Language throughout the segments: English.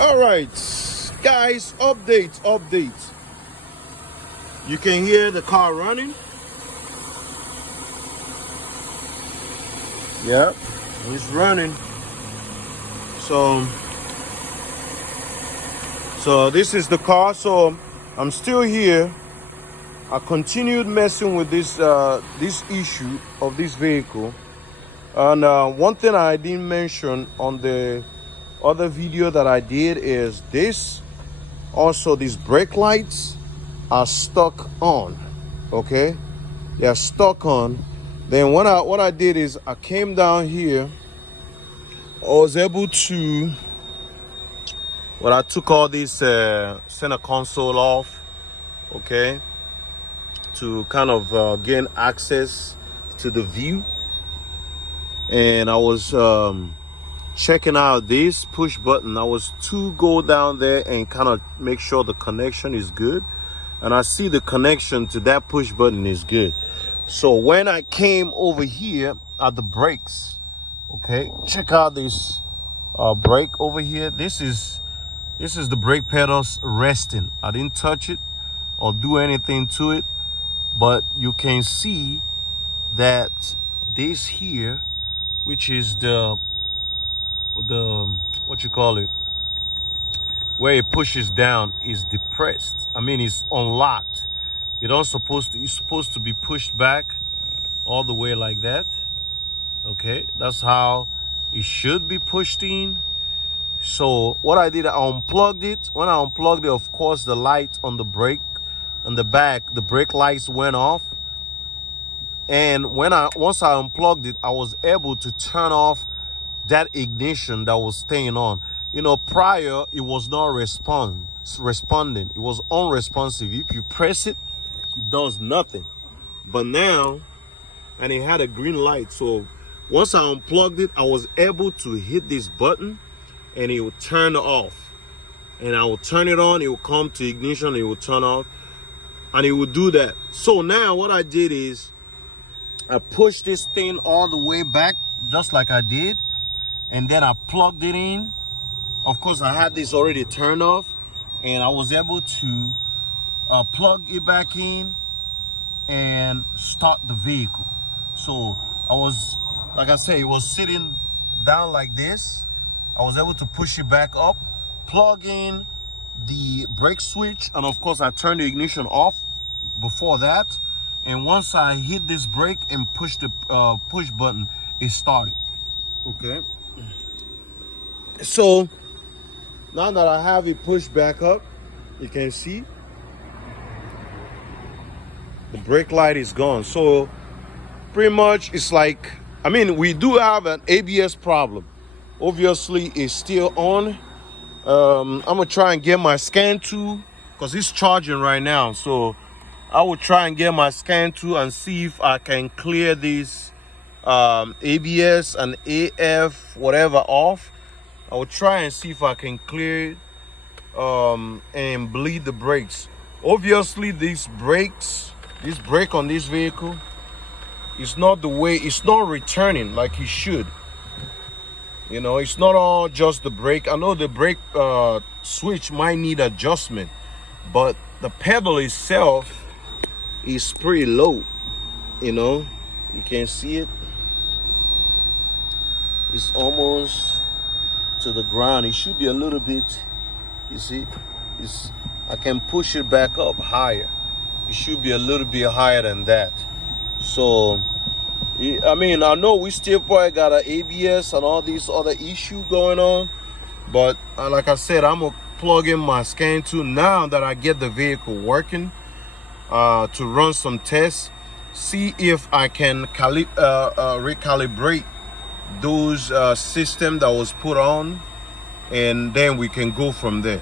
All right, guys, update. You can hear the car running. Yep, it's running. So this is the car. So I'm still here. I continued messing with this issue of this vehicle. And one thing I didn't mention on the other video that I did is this. Also, these brake lights are stuck on. Okay, they are stuck on. Then what I did is I came down here. I was able to. Well, I took all this center console off. Okay, to kind of gain access to the view. And I was checking out this push button. I was to go down there and kind of make sure the connection is good. And I see the connection to that push button is good. So when I came over here at the brakes, okay, check out this brake over here. This is the brake pedals resting. I didn't touch it or do anything to it, but you can see that this here, which is the what you call it, where it pushes down, is depressed. I mean, it's unlocked. It's supposed to be pushed back all the way like that. Okay, that's how it should be pushed in. So what I did, I unplugged it. When I unplugged it, of course, the light on the brake, on the back, the brake lights went off. And once I unplugged it, I was able to turn off that ignition that was staying on. You know, prior it was not responding. It was unresponsive. If you press it, it does nothing. But now, and it had a green light. So once I unplugged it, I was able to hit this button and it will turn off. And I will turn it on, it will come to ignition, it will turn off, and it will do that. So now what I did is I pushed this thing all the way back, just like I did, and then I plugged it in. Of course, I had this already turned off, and I was able to plug it back in and start the vehicle. So I was, like I said, it was sitting down like this. I was able to push it back up, plug in the brake switch, and of course I turned the ignition off before that. And once I hit this brake and push the push button, it started. Okay. So now that I have it pushed back up, you can see the brake light is gone. So pretty much it's like, I mean, we do have an ABS problem. Obviously, it's still on. I'm gonna try and get my scan tool because it's charging right now. So I will try and get my scan tool and see if I can clear this ABS and AF whatever off. I will try and see if I can clear it and bleed the brakes. Obviously, this brake on this vehicle is not the way, it's not returning like it should. You know, it's not all just the brake. I know the brake switch might need adjustment, but the pedal itself is pretty low. You know, you can see it. It's almost to the ground. It should be a little bit, you see, I can push it back up higher. It should be a little bit higher than that. So I mean, I know we still probably got an ABS and all these other issues going on, but like I said, I'm gonna plug in my scan tool now that I get the vehicle working to run some tests, see if I can recalibrate those system that was put on, and then we can go from there.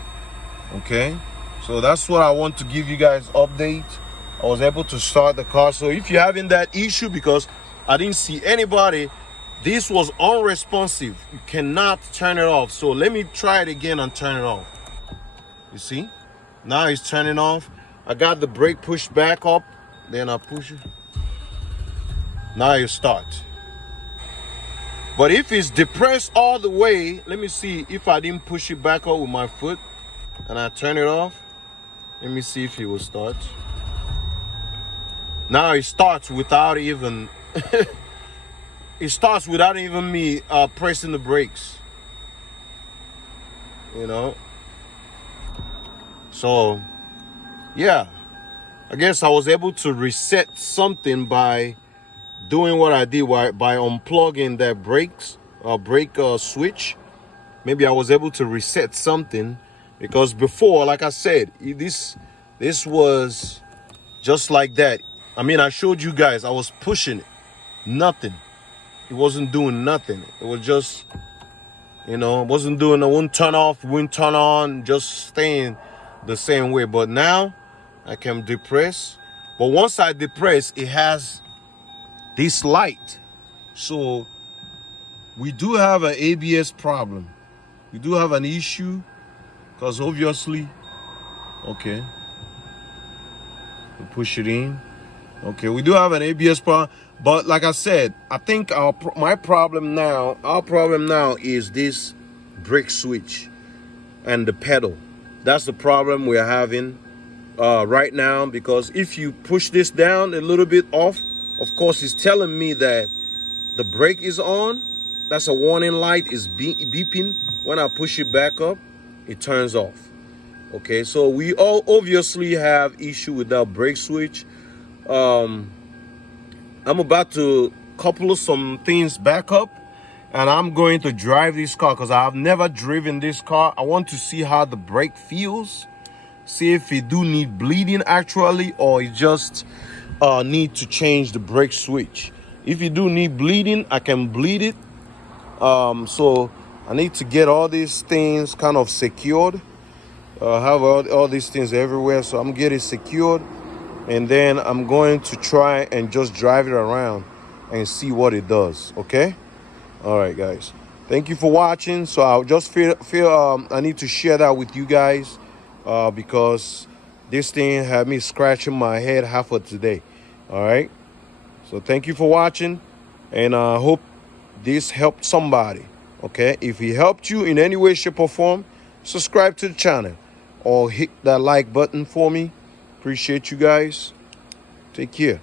Okay, so that's what I want to give you guys update. I was able to start the car. So if you're having that issue, because I didn't see anybody, this was unresponsive, you cannot turn it off. So let me try it again and turn it off. You see, now it's turning off. I got the brake pushed back up, then I push it. Now you start. But if it's depressed all the way, let me see if I didn't push it back up with my foot and I turn it off. Let me see if it will start. Now it starts without even it starts without even me pressing the brakes. You know. So yeah, I guess I was able to reset something by doing what I did by unplugging that brake switch. Maybe I was able to reset something, because before, like I said, this was just like that. I mean, I showed you guys, I was pushing it, nothing. It wasn't doing nothing. It was just, you know, it wouldn't turn off, wouldn't turn on, just staying the same way. But now I can depress. But once I depress, it has this light. So we do have an ABS problem. We do have an issue, because obviously, okay, we push it in. Okay, we do have an ABS problem, but like I said, I think our problem now is this brake switch and the pedal. That's the problem we're having right now, because if you push this down a little bit off, of course, it's telling me that the brake is on. That's a warning light, is beeping. When I push it back up, it turns off. Okay, so we all obviously have issue with that brake switch. I'm about to couple some things back up, and I'm going to drive this car, because I've never driven this car. I want to see how the brake feels, see if it do need bleeding actually, or it just need to change the brake switch. If you do need bleeding, I can bleed it. So I need to get all these things kind of secured. Have all these things everywhere, so I'm getting secured, and then I'm going to try and just drive it around and see what it does. Okay, all right guys, thank you for watching. So I just feel I need to share that with you guys, because this thing had me scratching my head half of today. All right, so thank you for watching, and I hope this helped somebody. Okay, if it helped you in any way, shape, or form, subscribe to the channel or hit that like button for me. Appreciate you guys. Take care.